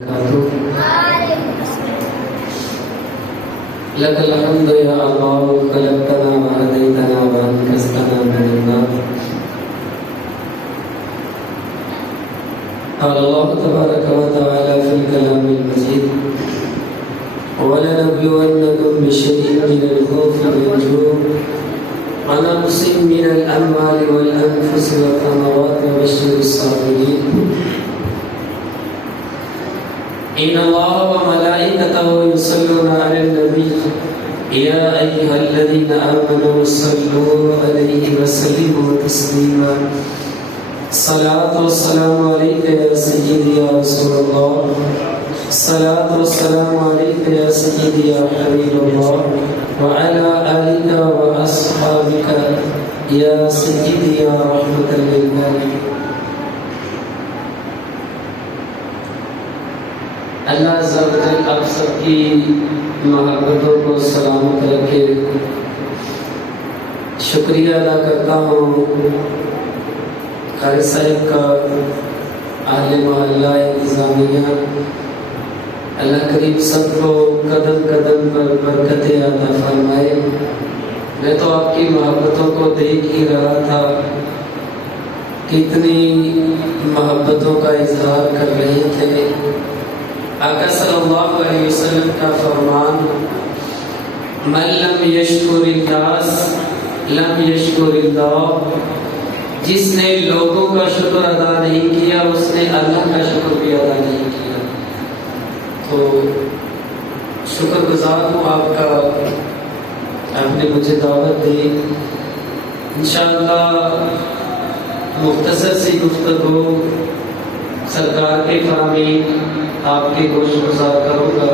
لك الحمد يا الله خلقتنا وهديتنا وأنقذتنا من النار. قال الله تبارك وتعالى في الكلام المجيد: ولنبلونكم بشيء من الخوف والجوع ونقص من الأموال والأنفس والثمرات وبشر الصابرين إن الله وملائكته يصلون على النبي يا أيها الذين آمنوا صلوا عليه وسلموا تسليما. الصلاة والسلام عليك يا سيدي يا رسول الله. الصلاة والسلام عليك يا سيدي يا حبيب الله وعلى آلك وأصحابك يا سيدي يا رحمة للعالمين. اللہ عز و جل آپ سب کی محبتوں کو سلامت رکھے. شکریہ ادا کرتا ہوں قاری صاحب کا، اہل محلہ انتظامیہ. اللہ کریم سب کو قدم قدم پر برکتیں عطا فرمائے. میں تو آپ کی محبتوں کو دیکھ ہی رہا تھا، کتنی محبتوں کا اظہار کر رہے تھے. آقا صلی اللہ علیہ وسلم کا فرمان: من لم یشکر الناس لم یشکر اللہ. جس نے لوگوں کا شکر ادا نہیں کیا اس نے اللہ کا شکر بھی ادا نہیں کیا. تو شکر گزار ہوں آپ کا، آپ نے مجھے دعوت دی. انشاءاللہ مختصر سی گفتگو سرکار کے فرامین آپ کے گوش گزار کروں گا.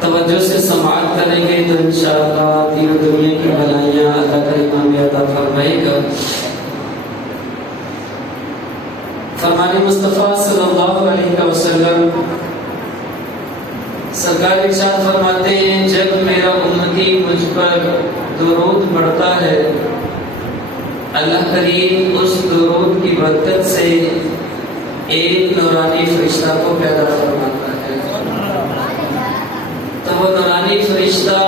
توجہ سے سماعت کریں گے تو انشاءاللہ دین و دنیا کی بھلائیاں اللہ کریم ہمیں عطا فرمائے گا. فرمان مصطفیٰ صلی اللہ علیہ وسلم سرکار ارشاد فرماتے ہیں: جب میرا امتی مجھ پر درود پڑھتا ہے اللہ کریم اس درود کی برکت سے ایک نورانی فرشتہ کو پیدا فرماتا ہے. تو وہ نورانی فرشتہ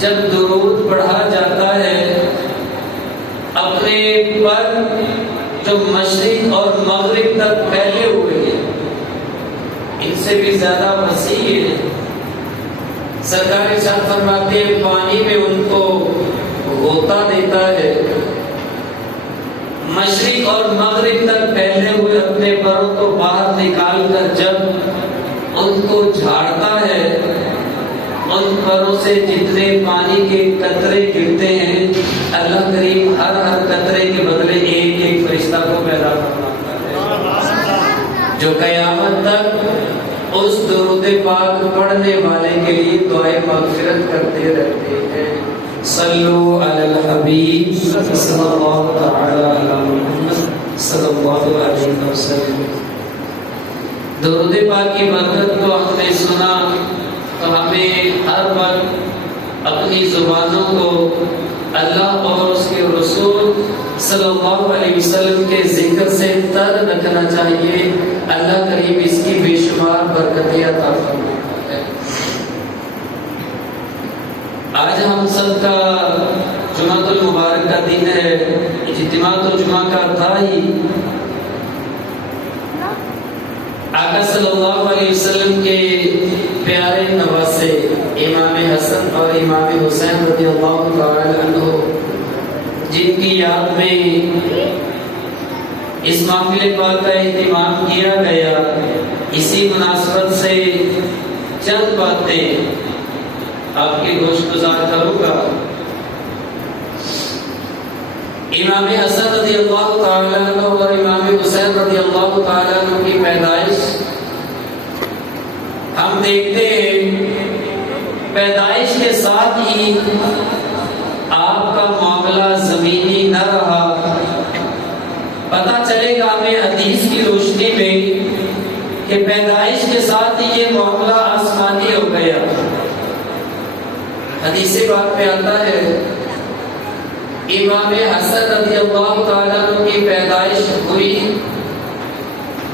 جب درود پڑھا جاتا ہے اپنے پر جو مشرق اور مغرب تک پھیلے ہوئے ہیں ان سے بھی زیادہ وسیع ہے. سرکار ارشاد فرماتے ہیں پانی میں ان کو غوطہ دیتا ہے، مشرق اور مغرب تک پھیلے ہوئے اپنے پروں کو باہر نکال کر جب ان کو جھاڑتا ہے ان پروں سے جتنے پانی کے قطرے گرتے ہیں اللہ کریم ہر قطرے کے بدلے ایک ایک فرشتہ کو پیدا فرماتا ہے جو قیامت تک اس درود پاک پڑھنے والے کے لیے دعائے مغفرت کرتے رہتے ہیں. صلو علی الحبیب صلی اللہ تعالی علی محمد صلی اللہ علیہ وسلم. درود پاک کی برکت کو ہم نے سنا تو ہمیں ہر وقت اپنی زبانوں کو اللہ اور اس کے رسول صلی اللہ علیہ وسلم کے ذکر سے تر رکھنا چاہیے. اللہ کریم اس کی بے شمار برکتیں عطا فرماتا ہے. آج ہم سب کا جمعۃ المبارک کا دن ہے. اجتماع تو جمعہ کا تھا ہی. آقا صلی اللہ علیہ وسلم کے پیارے نواسے امام حسن اور امام حسین رضی اللہ تعالی عنہ جن کی یاد میں اس محفل پاک کا اہتمام کیا گیا، اسی مناسبت سے چند باتیں آپ کے گوش گزار کروں گا. امام حسن رضی اللہ تعالی عنہ اور امام حسین رضی اللہ تعالی عنہ کی پیدائش ہم دیکھتے ہیں پیدائش کے ساتھ ہی آپ کا معاملہ زمینی نہ رہا. پتہ چلے گا ہمیں حدیث کی روشنی میں کہ پیدائش کے ساتھ ہی یہ معاملہ آسمانی ہو گیا. حدیث پاک میں آتا ہے امام حسن رضی اللہ تعالیٰ عنہ کی پیدائش ہوئی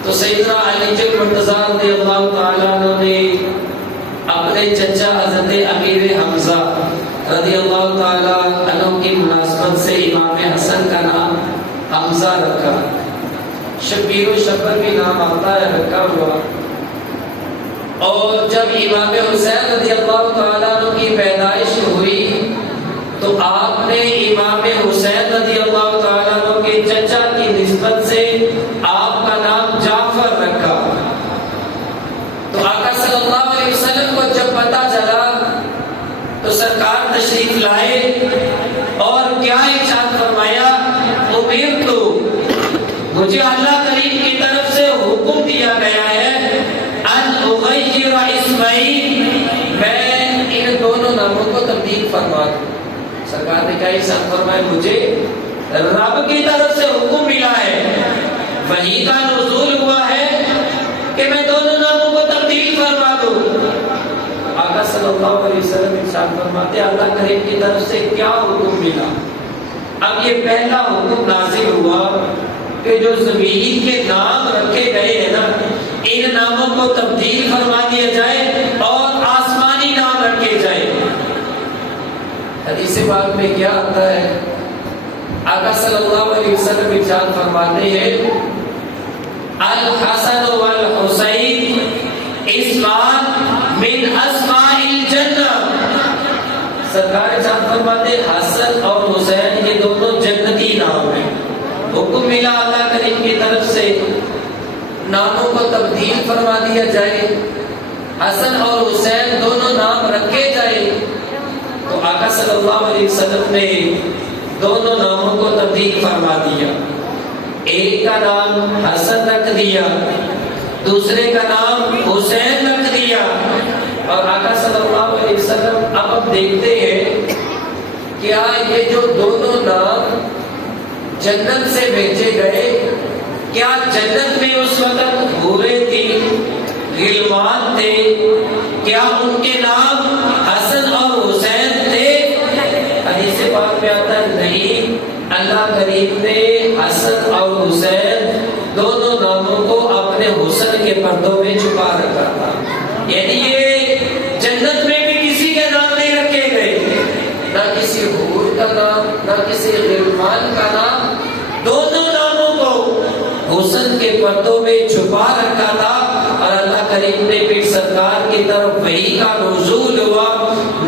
تو سیدنا علی مرتضیٰ رضی اللہ تعالیٰ عنہ نے اپنے چچا حضرت امیر حمزہ رضی اللہ تعالیٰ عنہ کی مناسبت سے امام حسن کا نام حمزہ رکھا. شبیر و شبر بھی نام آتا ہے رکھا ہوا. اور جب امام حسین رضی اللہ تعالیٰ عنہ کی پیدائش ہوئی تو آپ نے امام حسین رضی اللہ تعالیٰ عنہ کے چچا کی نسبت سے آپ کا نام جعفر رکھا. تو آقا صلی اللہ علیہ وسلم کو جب پتہ چلا تو سرکار تشریف لائے اور کیا ارشاد فرمایا، امیر تو مجھے اللہ کریم کی طرف سے حکم دیا گیا ہے ان اغیر اسمعی، میں ان دونوں ناموں کو تبدیل فرما دوں. سرکار نے کیا ارشاد فرمایا، مجھے رب کی طرف سے حکم ملا ہے، وحی کا نزول ہوا ہے کہ میں دونوں ناموں کو تبدیل فرما دوں. آقا صلی اللہ علیہ وسلم ارشاد فرماتے اللہ کریم کی طرف سے کیا حکم ملا. اب یہ پہلا حکم نازل ہوا کہ جو زمین کے نام رکھے گئے ہیں نا ان ناموں کو تبدیل فرما دیا جائے اور آسمانی نام رکھے جائے. حدیث پاک میں کیا آتا ہے، آقا صلی اللہ علیہ وسلم ارشاد فرماتے ہیں الحسن والحسین اسمان من اسماء الجنہ. سرکار ارشاد فرماتے حسن اور حسین یہ دونوں جنتی نام ہیں. حکم ملا اللہ کریم کی طرف سے ناموں کو تبدیل فرما دیا جائے، حسن اور حسین دونوں نام رکھے جائے. تو آقا صلی اللہ علیہ وسلم نے دونوں ناموں کو تبدیل فرما دیا. ایک کا نام حسن رکھ دیا، دوسرے کا نام حسین رکھ دیا. اور آقا صلی اللہ علیہ وسلم اب ہم دیکھتے ہیں کیا یہ جو دونوں نام جنت سے بھیجے گئے، کیا جنت میں اس وقت حوریں تھی، غلمان تھے، کیا ان کے نام حسن اور حسین تھے؟ حدیث پاک میں آتا ہے نہیں، اللہ کریم نے حسن اور حسین دونوں ناموں کو اپنے حسن کے پردوں میں چھپا رکھا تھا. یعنی یہ جنت میں بھی کسی کے نام نہیں رکھے گئے، نہ کسی حور کا نام نہ کسی غلمان کا نام، دونوں ناموں کو حسن کے پردوں میں چھپا رکھا تھا. اور اللہ کریم نے پھر سرکار کی طرف وحی کا نزول ہوا،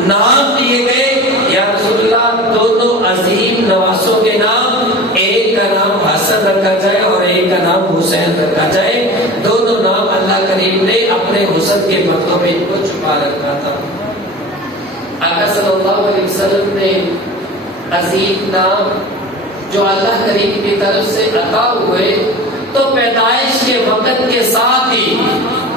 نام دیے گئے یا رسول اللہ دونوں عظیم نواسوں کے نام، ایک کا نام حسن رکھا جائے اور ایک کا نام حسین رکھا جائے. دونوں نام اللہ کریم نے اپنے حسن کے پردوں میں ان کو چھپا رکھا تھا. آقا صلی اللہ علیہ وسلم نے عظیم نام جو اللہ کریم کی طرف سے عطا ہوئے تو پیدائش کے وقت کے ساتھ ہی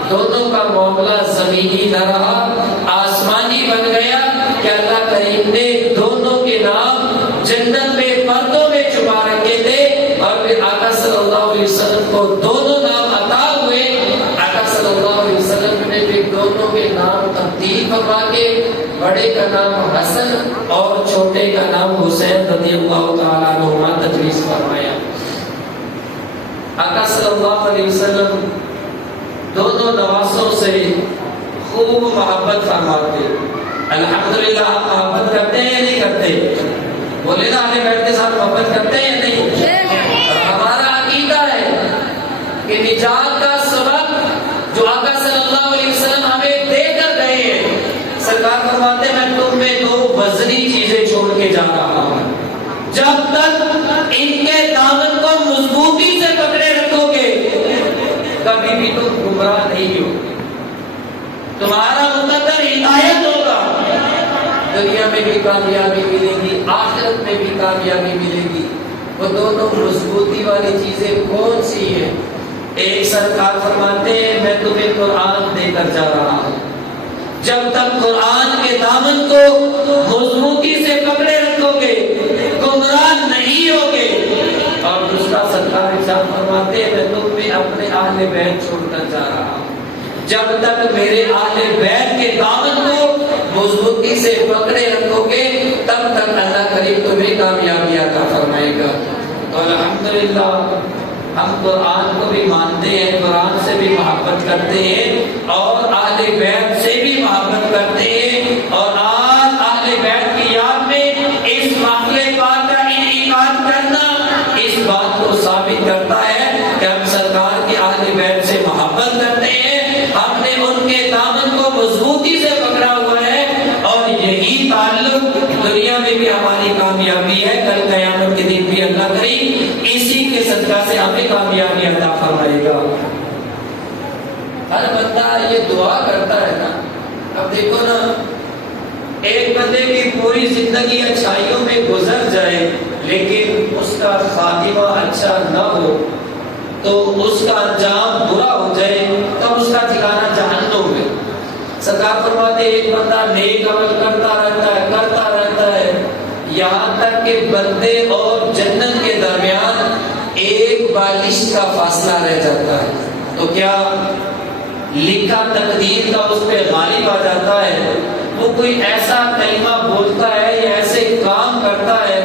دونوں کا معاملہ زمینی نہ رہا، آسمانی بن گیا کہ اللہ کریم نے دونوں کے نام جنت میں پردوں میں چھپا رکھے تھے. اور پھر آقا صلی اللہ علیہ وسلم کو دونوں نام عطا ہوئے. آقا صلی اللہ علیہ وسلم نے پھر دونوں کے نام تبدیل فرما کے بڑے کا نام حسن اور چھوٹے کا نام حسین رضی اللہ تعالیٰ عنہ تجویز فرمایا. آقا صلی اللہ علیہ وسلم دونوں نواسوں سے خوب محبت فرماتے. الحمدللہ آپ محبت کرتے ہیں یا نہیں کرتے؟ بولے نا اہل بیت کے ساتھ محبت کرتے ہیں یا نہیں؟ اور ہمارا عقیدہ ہے کہ نجات کا سبب جو آقا صلی اللہ علیہ وسلم ہمیں دے کر گئے ہیں، سرکار فرماتے ہیں میں تم میں دو وزنی چیزیں چھوڑ کے جا رہا ہوں، جب تک ان کے دامن کو مضبوطی سے پکڑے رکھو گے کبھی بھی تم گمراہ نہیں ہو. تمہارا مقدر ہدایت ہوگا، دنیا میں بھی کامیابی ملے گی، آخرت میں بھی کامیابی ملے گی. وہ دونوں مضبوطی والی چیزیں کون سی ہیں؟ ایک سرکار فرماتے ہیں میں تمہیں قرآن دے کر جا رہا ہوں، جب تک قرآن کے دامن کو مضبوطی سے پکڑے رکھو گے گمراہ نہیں ہوگے. اور دوسرا سرکار ارشاد فرماتے ہیں میں تم میں اپنے اہل بیت چھوڑ کر جا رہا ہوں، جب تک میرے اہل بیت کے دامن کو مضبوطی سے پکڑے رکھو گے تب تک اللہ کریم تمہیں کامیابی عطا فرمائے گا. تو الحمدللہ ہم قرآن کو بھی مانتے ہیں، قرآن سے بھی محبت کرتے ہیں اور اہل بیت سے بھی محبت کرتے ہیں، اور آج اہل بیت کی یاد میں اس محفل پاک کا انعقاد کرنا اس بات کو ثابت کرتا ہے کہ ہم سرکار کی اہل بیت سے محبت کرتے ہیں، ہم نے ان کے دامن کو مضبوطی سے پکڑا ہوا ہے، اور یہی تعلق دنیا میں بھی ہماری کامیابی ہے، کل قیامت کے دن بھی اللہ کریم اسی کے صدقہ سے ہمیں کامیابی عطا فرمائے گا۔ ہر بندہ یہ دعا کرتا ہے نا، اب دیکھو نا، ایک بندے کی پوری زندگی اچھائیوں میں گزر جائے لیکن اس کا خاتمہ اچھا نہ ہو تو اس کا انجام برا ہو جائے تو اس کا ٹھکانہ جہنم میں۔ سرکار فرماتے ایک بندہ نیک عمل کرتا رہتا ہے یہاں تک کہ بندے اور جنت کے درمیان ایک بالش کا فاصلہ رہ جاتا ہے، تو کیا لکھا تقدیر کا اس پہ غالب آ جاتا ہے، وہ کوئی ایسا کلمہ بولتا ہے یا ایسے کام کرتا ہے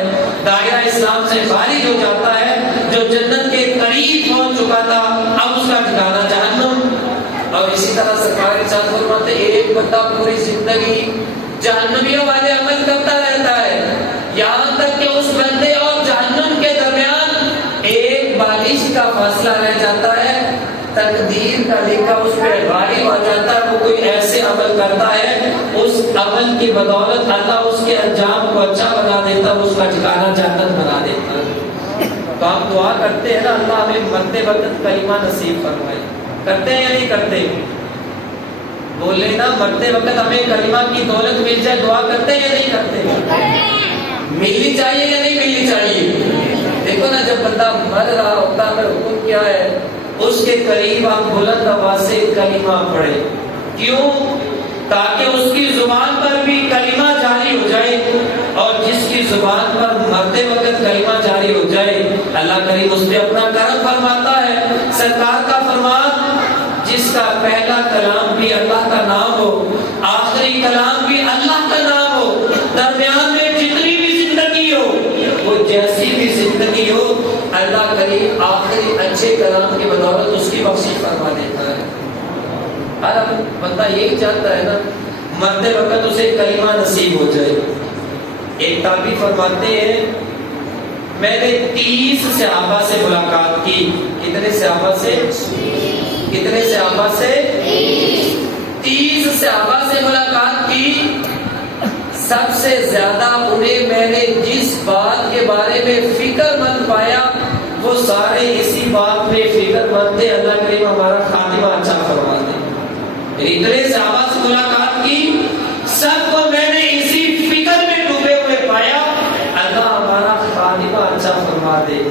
دائرہ اسلام سے خارج ہو جاتا ہے جو جنت کے قریب پہنچ چکا تھا، اب اس کا ٹھکانہ جہنم۔ اور اسی طرح سرکار ارشاد فرماتے ایک بندہ پوری زندگی جہنمیوں والے عمل کرتا رہتا ہے یہاں تک کہ اس بندے اور جہنم کے درمیان ایک بالش کا فاصلہ رہ جاتا ہے، تقدیر کا لکھا اس پہ غالب آ جاتا ہے، وہ کوئی ایسے عمل کرتا ہے اس عمل کی بدولت اللہ اس کے انجام کو اچھا بنا دیتا ہے، اس کا ٹھکانہ جنت بنا دیتا ہے۔ تو ہم دعا کرتے ہیں نا اللہ ہمیں مرتے وقت کلمہ نصیب فرمائے، کرتے ہیں یا نہیں کرتے؟ بولے نا مرتے وقت ہمیں کلمہ کی دولت مل جائے، دعا کرتے ہیں یا نہیں کرتے؟ ملنی چاہیے یا نہیں ملنی چاہیے؟ دیکھو نا جب بندہ مر رہا ہوتا ہے حکم کیا ہے اس کے قریب آپ بلند آواز سے کلمہ پڑھیں، کیوں؟ تاکہ اس کی زبان پر بھی کلمہ جاری ہو جائے، اور جس کی زبان پر مرتے وقت کلمہ جاری ہو جائے اللہ کریم اس پہ اپنا کرم فرماتا ہے۔ سرکار کا فرمان جس کا پہلا کلام بھی اللہ کا نام ہو، آخری کلام بھی اللہ کا نام ہو، درمیان میں جتنی بھی زندگی ہو وہ جیسی بھی زندگی ہو اللہ کریم آخری اچھے کلام کی بدولت اس کی بخشش فرما دیتا ہے۔ ہر بندہ یہی چاہتا ہے نا مرتے وقت اسے کلمہ نصیب ہو جائے۔ ایک تابعی فرماتے ہیں میں نے 30 صحابہ سے ملاقات کی، کتنے صحابہ سے؟ کتنے صحابہ سے؟ 30 صحابہ سے ملاقات کی، سب سے زیادہ انہیں میں نے جس بات کے بارے میں فکر مند پایا وہ سارے اسی بات میں فکر مند تھے اللہ کریم ہمارا خاتمہ اچھا فرما دے۔ اتنے صحابہ سے ملاقات کی، سب کو میں نے اسی فکر میں ڈوبے ہوئے پایا اللہ ہمارا خاتمہ اچھا فرما دے۔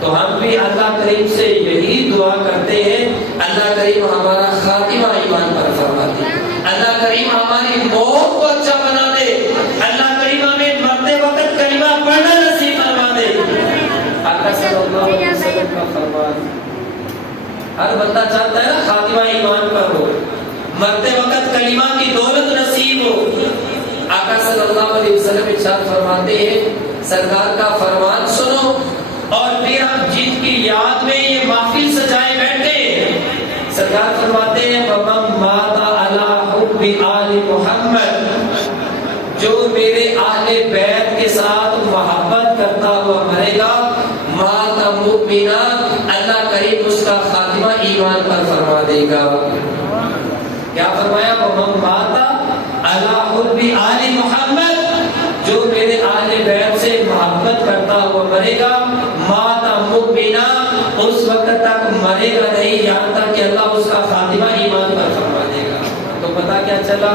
تو ہم بھی اللہ کریم سے یہی دعا کرتے ہیں اللہ کریم ہمارا خاتمہ ایمان پر فرما دے، اللہ کریم ہماری موت کو اچھا بنا دے، اللہ کریم ہمیں مرتے وقت کلمہ پڑھنا نصیب فرما دے۔ آقا صلی اللہ علیہ وسلم کا فرمان، ہر بندہ چاہتا ہے نا خاتمہ ایمان پر ہو، مرتے وقت کلمہ کی دولت نصیب ہو۔ آقا صلی اللہ علیہ وسلم ارشاد فرماتے ہیں سرکار کا فرمان سنو اور پھر ہم جن کی یاد میں یہ محفل سجائے بیٹھے، سرکار فرماتے ہیں وَمَن مَاتَ عَلَىٰ حُبِّ آلِ محمد، جو میرے اہل بیت کے ساتھ محبت کرتا ہوا مرے گا مَاتَ مُؤْمِنًا، اللہ کریم اس کا خاتمہ ایمان پر فرما دے گا۔ کیا فرمایا؟ وَمَن مَاتَ عَلَىٰ حُبِّ آلِ محمد، جو میرے اہل بیت سے محبت کرتا ہوا مرے گا مَاتَ مُؤْمِنًا، اس وقت تک مرے گا نہیں یہاں تک کہ اللہ اس کا خاتمہ ایمان پر فرما دے گا۔ تو پتہ کیا چلا؟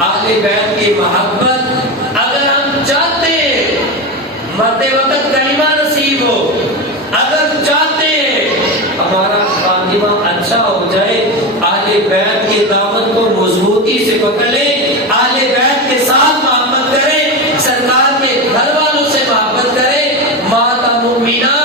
اہل بیت کی محبت اگر ہم چاہتے ہیں مرتے وقت کلمہ نصیب ہو، اگر چاہتے ہیں ہمارا خاتمہ اچھا ہو جائے، اہل بیت کے دامن کو مضبوطی سے پکڑ لیں، اہل بیت کے ساتھ محبت کریں، سرکار کے گھر والوں سے محبت کریں، مَاتَ مُؤْمِنًا،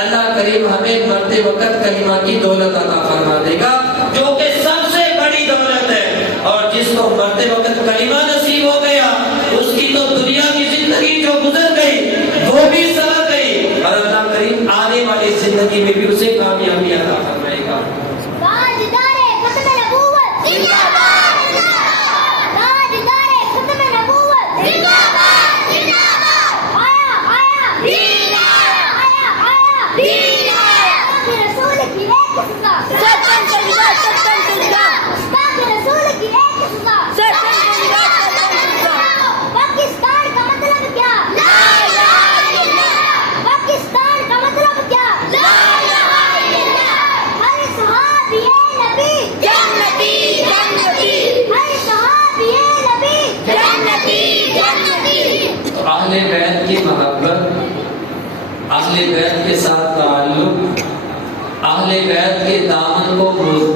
اللہ کریم ہمیں مرتے وقت کلمہ کی دولت عطا فرما دے گا جو کہ سب سے بڑی دولت ہے۔ اور جس کو مرتے وقت کلمہ نصیب ہو گیا اس کی تو دنیا کی زندگی جو گزر گئی وہ بھی سبق گئی، اور اللہ کریم آنے والی زندگی میں بھی اسے کامیاب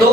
2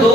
2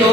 2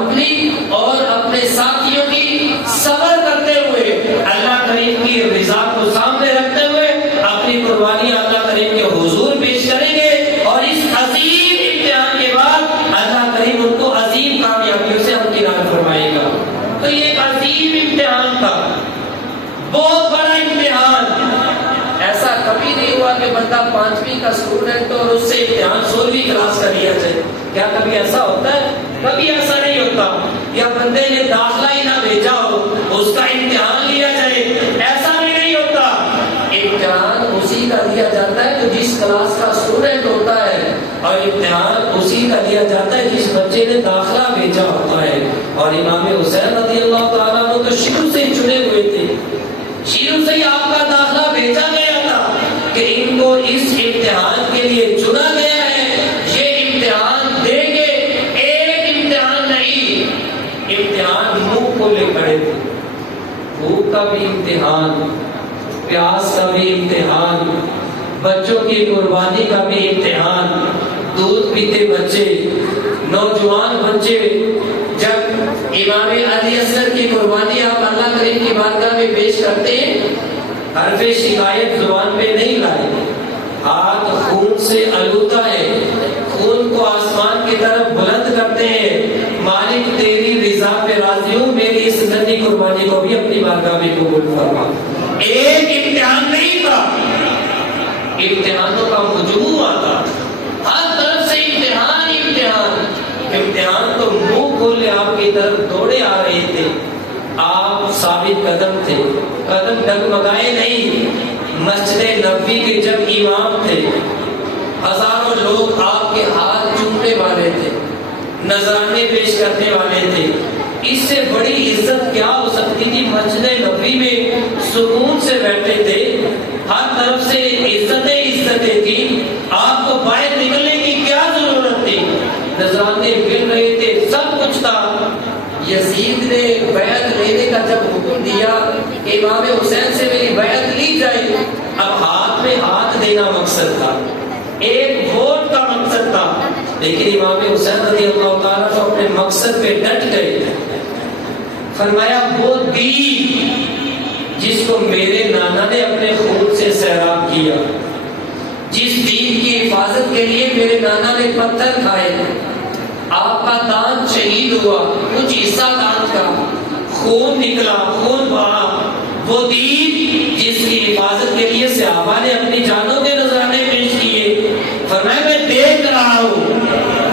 اپنی اور اپنے ساتھیوں کی صبر کرتے ہوئے اللہ کریم کی رضا کو سامنے رکھتے ہوئے اپنی قربانی اللہ کریم کے حضور پیش کریں گے، اور اس عظیم امتحان کے بعد اللہ کریم ان کو عظیم کامیابیوں سے امتحان فرمائے گا۔ تو یہ ایک عظیم امتحان تھا، بہت بڑا امتحان۔ ایسا کبھی نہیں ہوا کہ بندہ 5ویں کا اسٹوڈنٹ اور اس سے امتحان 16ویں کلاس کا لیا جائے۔ کیا کبھی ایسا ہوتا ہے؟ کبھی ایسا نہیں ہوتا۔ یا بندے نے داخلہ ہی نہ بھیجا ہو، اس کا امتحان لیا جائے، ایسا بھی نہیں ہوتا۔ امتحان اسی کا لیا جاتا ہے جو جس کلاس کا اسٹوڈنٹ ہوتا ہے، اور امتحان اسی کا لیا جاتا ہے جس بچے نے داخلہ بھیجا ہوتا ہے۔ اور امام حسین رضی اللہ تعالیٰ عنہ تو شروع سے چنے ہوئے تھے، شروع سے ہی آپ کا داخلہ بھیجا گیا تھا کہ ان کو اس امتحان کے لیے چنا گیا ہے، یہ امتحان دیں گے۔ ایک امتحان نہیں، امتحان منہ کھولے کھڑے تھے۔ بھوک کا بھی امتحان، پیاس کا بھی امتحان، بچوں کی قربانی کا بھی امتحان، دودھ پیتے بچے، نوجوان بچے، جب امام علی اصغر کی قربانی آپ اللہ کریم کی بارگاہ میں پیش کرتے ہیں، حرف شکایت زبان پہ نہیں لائے، ہاتھ خون سے آلودہ ہے، خون کو آسمان کی طرف بلند کرتے ہیں، مالک تیری رضا پہ راضی ہوں، میری اس ننھی قربانی کو بھی اپنی بارگاہ میں قبول فرما۔ ایک امتحان نہیں تھا، امتحانوں کا مجموعہ تھا، ہر طرف سے امتحان ہی امتحان۔ امتحان تو منہ کھولے آپ کی طرف دوڑے آ رہے تھے، آپ ثابت قدم تھے، قدم ڈگمگائے نہیں۔ مسجد نبوی کے جب امام تھے، ہزاروں لوگ آپ کے ہاتھ چومنے والے تھے، نذرانے پیش کرنے والے تھے، اس سے بڑی عزت کیا ہو سکتی تھی؟ مسجد نبوی میں سکون سے بیٹھے تھے، ہر طرف سے عزتیں تھی، آپ کو باہر نکلنے کی کیا ضرورت تھی؟ نذرانے مل رہے تھے، سب کچھ تھا۔ یزید نے بیعت لینے کا جب حکم دیا کہ امام حسین سے میری بیعت لی جائے، اب ہاتھ میں ہاتھ دینا مقصد تھا، ایک ووٹ کا مقصد تھا، لیکن امام حسین رضی اللہ تعالیٰ کو اپنے مقصد پہ ڈٹ گئے۔ فرمایا وہ دین جس کو میرے نانا نے اپنے خون سے سیراب کیا، جس دین کی حفاظت کے لیے میرے نانا نے پتھر کھائے، آپ کا دان شہید ہوا، کچھ حصہ دان کا خون نکلا، خون بہا، وہ دین جس کی حفاظت کے لیے صحابہ نے اپنی جانوں کے نذرانے پیش کیے۔ فرمایا میں دیکھ رہا ہوں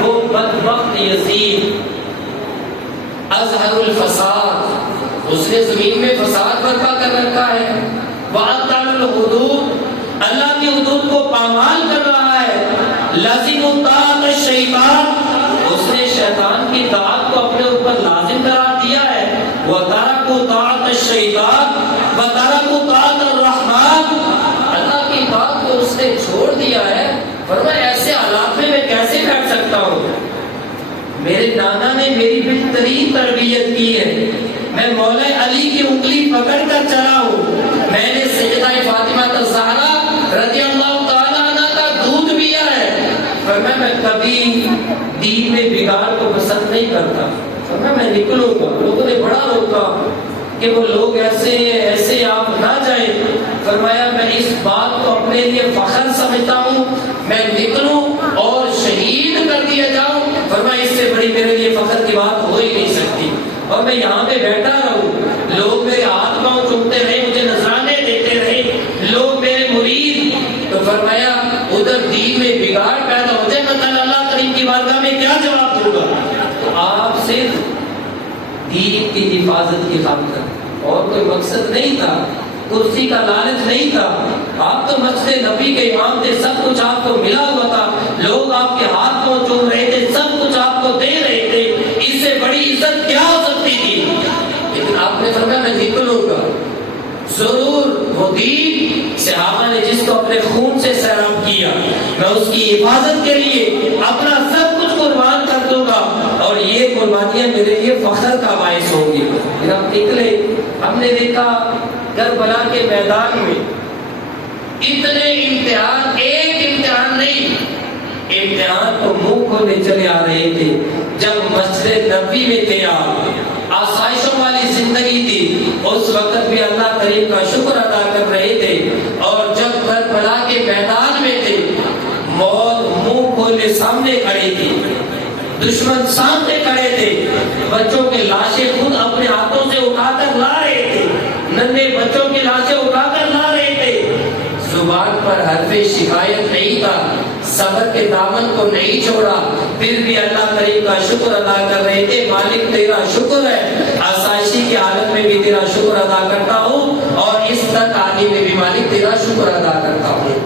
وہ بدبخت یزید اظہر الفساد، اس نے زمین میں فساد برپا کر رکھا ہے، وَأَطَّعَ الْحُدُودَ، اللہ کی حدود کو پامال کر رہا ہے، لازم طاعت الشیطان، اس نے شیطان کی طاعت کو اپنے اوپر لازم قرار دیا ہے، وَتَرَكُوا طَاعَةَ الشَّيْطَانِ وَتَرَكُوا طَاعَةَ الرَّحْمَنِ، اللہ کی طاعت کو اس نے چھوڑ دیا ہے۔ فرمایا ایسے حالات میں کیسے بیٹھ سکتا ہوں؟ میرے نانا نے میری بہترین تربیت کی ہے، میں مولا علی کی انگلی پکڑ کر چلا ہوں، میں نے سیدہ فاطمہ الزہرا رضی اللہ تعالیٰ عنہ کا دودھ پیا ہے۔ فرمایا میں کبھی دین میں بگاڑ کو پسند نہیں کرتا، فرمایا میں نکلوں گا۔ لوگوں نے بڑا روکا کہ وہ لوگ ایسے ایسے آپ نہ جائیں۔ فرمایا میں اس بات کو اپنے لیے فخر سمجھتا ہوں، میں نکلوں اور شہید کر دیا جاؤں، فرمایا اس سے بڑی میرے لیے فخر کی بات ہو ہی نہیں سکتی، اور میں یہاں پہ بیٹھا رہوں، لوگ میرے ہاتھ پاؤں چومتے رہے، مجھے نذرانے دیتے رہے، لوگ میرے مرید، تو فرمایا ادھر دین میں بگاڑ پیدا ہو جائے، میں کل اللہ کریم کی بارگاہ میں کیا جواب دوں گا؟ تو آپ صرف دین کی حفاظت کی خاطر، اور کوئی مقصد نہیں تھا، کرسی کا لالچ نہیں تھا، آپ تو مسجد نبی کے امام تھے، سب کچھ آپ کو ملا ہوا تھا، لوگ آپ کے ہاتھ کو چوم رہے تھے، سب کچھ آپ کو دے رہے تھے، اس سے بڑی عزت کیا ہو سکتی تھی؟ لیکن آپ نے فرمایا میں نکلوں گا ضرور، وہ دین صحابہ نے جس کو اپنے خون سے سیراب کیا، میں اس کی حفاظت کے لیے اپنا سب کچھ قربان کر دوں گا، اور یہ قربانیاں میرے لیے فخر کا باعث ہوں گی۔ پھر ہم نکلے، ہم نے دیکھا کربلا کے میدان میں اتنے امتحان، ایک امتحان نہیں، امتحان تو منہ کھولے چلے آ رہے تھے۔ جب مسجد نبوی میں تھے آپ، آسائشوں والی زندگی تھی، اس وقت بھی اللہ کریم کا شکر ادا کر رہے تھے، اور جب کربلا کے میدان میں تھے موت منہ کھولے سامنے کھڑی تھی، دشمن سامنے کھڑے تھے، بچوں کے لاشیں خود اپنے ہاتھوں سے اٹھا کر لا رہے تھے، ننھے بچوں کی لاشیں اٹھا کر لا رہے تھے، زبان پر حرف شکایت نہیں تھا، صبر کے دامن کو نہیں چھوڑا، پھر بھی اللہ کریم کا شکر ادا کر رہے تھے، مالک تیرا شکر ہے، آسائشی کی حالت میں بھی تیرا شکر ادا کرتا ہوں، اور اس تک آنے میں بھی مالک تیرا شکر ادا کرتا ہوں۔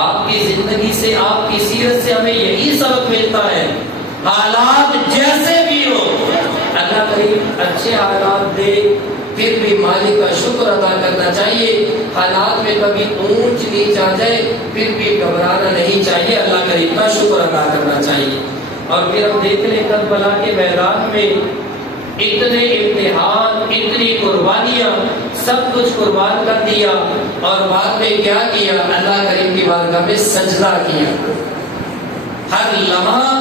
آپ کی زندگی سے، آپ کی سیرت سے ہمیں یہی سبق ملتا ہے، حالات جیسے بھی ہو اللہ کریم اچھے حالات دے پھر بھی مالک کا شکر ادا کرنا چاہیے، حالات میں کبھی اونچ نیچ آ جائے پھر بھی گھبرانا نہیں چاہیے، اللہ کریم کا شکر ادا کرنا چاہیے۔ اور پھر ہم دیکھ لیں کربلا کے میدان میں اتنے امتحان، اتنی قربانیاں، سب کچھ قربان کر دیا، اور بعد میں کیا کیا؟ اللہ کریم کی بارگاہ میں سجدہ کیا، ہر لمحہ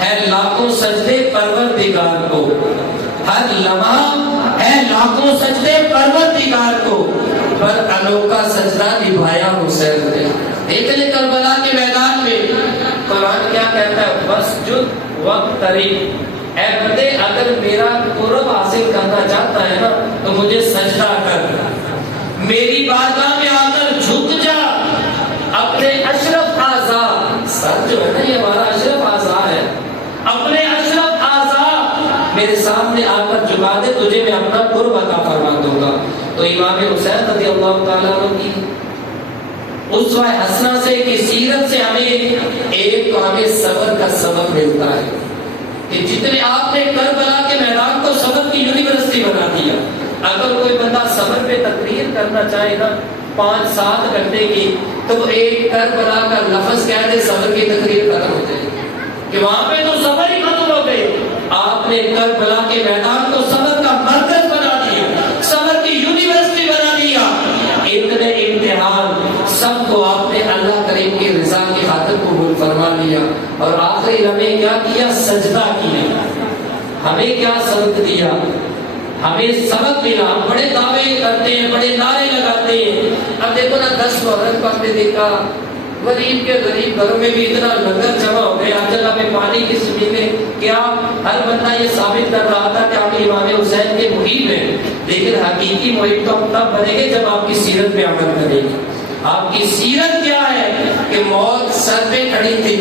ہے لاکھوں سجدے پروردگار کو، ہر لمحہ ہے لاکھوں سجدے پروردگار کو، پر انوکھا سجدہ نبھایا حسین نے۔ دیکھ لیں کربلا کے میدان میں قرآن کیا کہتا ہے؟ وَاسْجُدْ وَاقْتَرِب، اے بندے اگر میرا قرب حاصل کرنا چاہتا ہے نا تو مجھے سجدہ کر، میری بارگاہ میں آ کر جھک جا، اپنے اشرف اعضاء، سر جو ہے نا یہ ہمارا اشرف اعضاء ہے، اپنے اشرف اعضاء میرے سامنے آ کر جھکا دے، تجھے میں اپنا قرب عطا فرما دوں گا۔ تو امام حسین رضی اللہ تعالیٰ عنہ کی اسوہ حسنہ سے کی سیرت سے ہمیں ایک تو ہمیں صبر کا سبق ملتا ہے کہ جتنے آپ نے کربلا کے میدان کو صبر کی یونیورسٹی بنا دیا، اگر کوئی بندہ صبر پہ تقریر کرنا چاہے نا 5-7 گھنٹے کی، تو ایک کربلا کا لفظ کہہ دے صبر کی تقریر ختم ہو جائے کہ وہاں پہ تو صبر ہی ختم ہو گئے۔ آپ نے کربلا کے میدان کو صبر کا مرکز بنا دیا، صبر کی یونیورسٹی بنا دیا، اتنے امتحان سب کو آپ نے اللہ کریم کی رضا کی خاطر قبول فرما لیا، اور آخری لمحے کیا کیا؟ سجدہ کیا۔ ہمیں کیا سبق دیا؟ ہمیں سبق ملا، ہم بڑے دعوے کرتے ہیں، بڑے نعرے لگاتے ہیں، اب دیکھو نا 10 محرم کو ہم نے دیکھا غریب کے غریب گھروں میں بھی اتنا لنگر جمع ہو گئے، ہر جگہ پہ پانی کی سبیلیں، کیا ہر بندہ یہ ثابت کر رہا تھا کہ آپ امام حسین کے محب ہیں، لیکن حقیقی محب تو ہم تب بنے گے جب آپ کی سیرت پہ عمل کریں گے۔ آپ کی سیرت کیا ہے کہ موت سر پہ کھڑی تھی،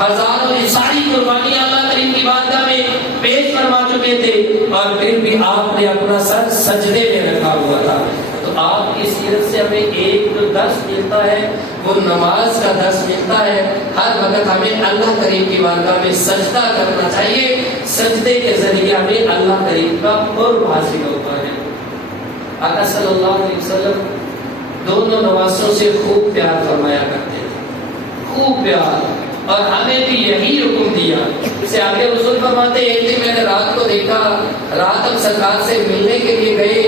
ہزاروں ساری قربانیاں اللہ کریم کی بارگاہ میں پیش فرما چکے تھے، اور پھر بھی آپ نے اپنا سر سجدے میں رکھا ہوا تھا۔ تو آپ کی سیرت سے ہمیں ایک جو درس ملتا ہے وہ نماز کا درس ملتا ہے، ہر وقت ہمیں اللہ کریم کی بارگاہ میں سجدہ کرنا چاہیے، سجدے کے ذریعے ہمیں اللہ کریم کا قرب حاصل ہوتا ہے۔ آقا صلی اللہ علیہ وسلم دونوں نواسوں سے خوب پیار فرمایا کرتے تھے، خوب پیار، اور ہمیں بھی یہی حکم دیا۔ اسے آگے رسول فرماتے ہیں، ایک دن میں نے رات کو دیکھا، رات ہم سرکار سے ملنے کے لیے گئے،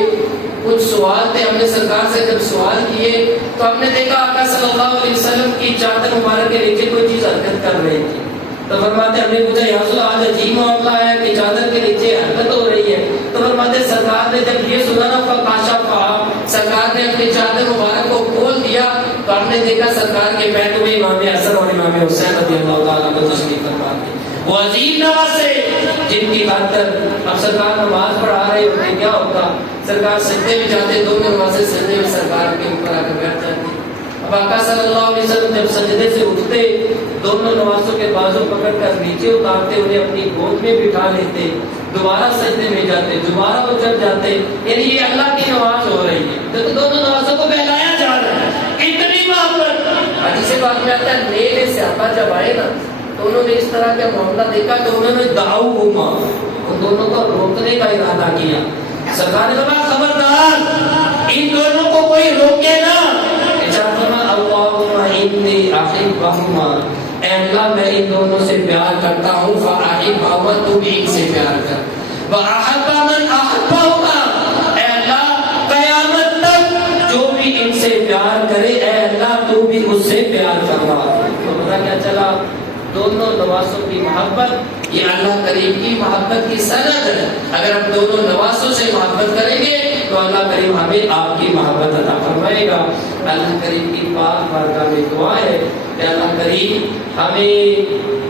کچھ سوال تھے، ہم نے سرکار سے جب سوال کیے تو ہم نے دیکھا آقا صلی اللہ علیہ وسلم کی چادر مبارک کے نیچے کوئی چیز حرکت کر رہی تھی، تو فرماتے ہم نے پوچھا یا رسول اللہ آج عجیب معاملہ ہے کہ چادر کے نیچے حرکت ہو رہی ہے، تو فرماتے سرکار نے جب یہ سنا نا فکاشف، سرکار نے اپنی چادر مبارک کو کھول دیا تو ہم نے دیکھا سرکار کے بیٹھ میں امام حسن اور امام حسین رضی اللہ تعالیٰ عنہ تشریف فرما دی، وہ عظیم نواز سے جن کی خاطر اب سرکار نماز پڑھا رہے ہوتے، کیا ہوتا سرکار سجدے میں جاتے، دونوں نمازیں سجدے میں سرکار کے اوپر آ کر بیٹھ جاتی۔ اب آقا صلی اللہ علیہ وسلم جب سجدے سے اٹھتے، دونوں نمازوں کے بازو پکڑ کر نیچے اتارتے، انہیں اپنی گود میں بٹھا لیتے، دوبارہ سجدے میں جاتے، دوبارہ وہ چڑھ جاتے، یعنی یہ اللہ کی نماز ہو رہی ہے، تو دونوں نمازوں کو بہلایا جا رہا ہے، اتنی محبت۔ حدیث پاک میں آتا ہے نیل صحابہ جب آئے نا تو انہوں نے اس طرح کا معاملہ دیکھا تو انہوں نے دعو گما، ان دونوں کو روکنے کا ارادہ کیا۔ سرکار نے کہا خبردار ان دونوں کو کوئی روکے نا، اللہم انی احبہما، اے اللہ میں ان دونوں سے پیار کرتا ہوں، فاحبہما، تو بھی ان سے پیار کر، واحب من احبہما، اے اللہ قیامت تک جو بھی ان سے پیار کرے اے اللہ تو بھی اس سے پیار فرما۔ تو پتہ کیا چلا، دونوں نواسوں کی محبت یہ اللہ کریم کی محبت کی سند ہے. اگر ہم دونوں نواسوں سے محبت کریں گے تو اللہ کریم ہمیں آپ کی محبت عطا فرمائے گا. اللہ کریم کی پاک بارگاہ میں دعا ہے کہ اللہ کریم ہمیں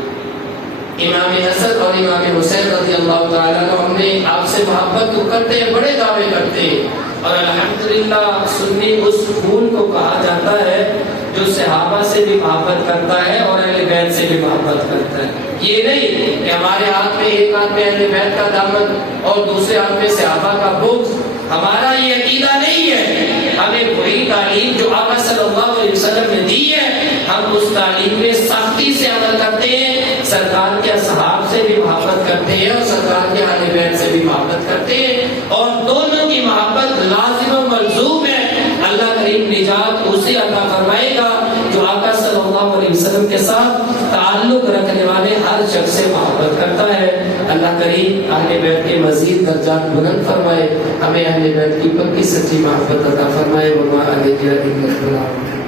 امام حسن اور امام حسین رضی اللہ تعالیٰ عنہ، ہم نے آپ سے محبت تو کرتے ہیں، بڑے دعوے کرتے ہیں، اور الحمدللہ سنی اس خون کو کہا جاتا ہے جو صحابہ سے بھی محبت کرتا ہے اور اہل بیت سے بھی محبت کرتا ہے. یہ نہیں کہ ہمارے ہاتھ میں ایک ہاتھ میں اہل بیت کا دامن اور دوسرے ہاتھ میں صحابہ کا بغض. ہمارا یہ عقیدہ نہیں ہے. ہمیں وہی تعلیم جو آقا صلی اللہ علیہ وسلم نے دی ہے، ہم اس تعلیم میں سختی سے عمل کرتے ہیں، سرکار کے اصحاب سے بھی محبت کرتے ہیں اور سرکار کے اہل بیت سے بھی محبت کرتے ہیں، اور دونوں کی محبت لازم و ملزوم ہے. اللہ کریم نجات اسے عطا فرمائے گا جو آقا صلی اللہ علیہ وسلم کے ساتھ تعلق رکھنے والے ہر شخص سے محبت کرتا ہے. اللہ کریم اہل بیت کے مزید درجات بلند فرمائے، ہمیں اہل بیت کی پکی سچی محبت عطا فرمائے. وما علیہ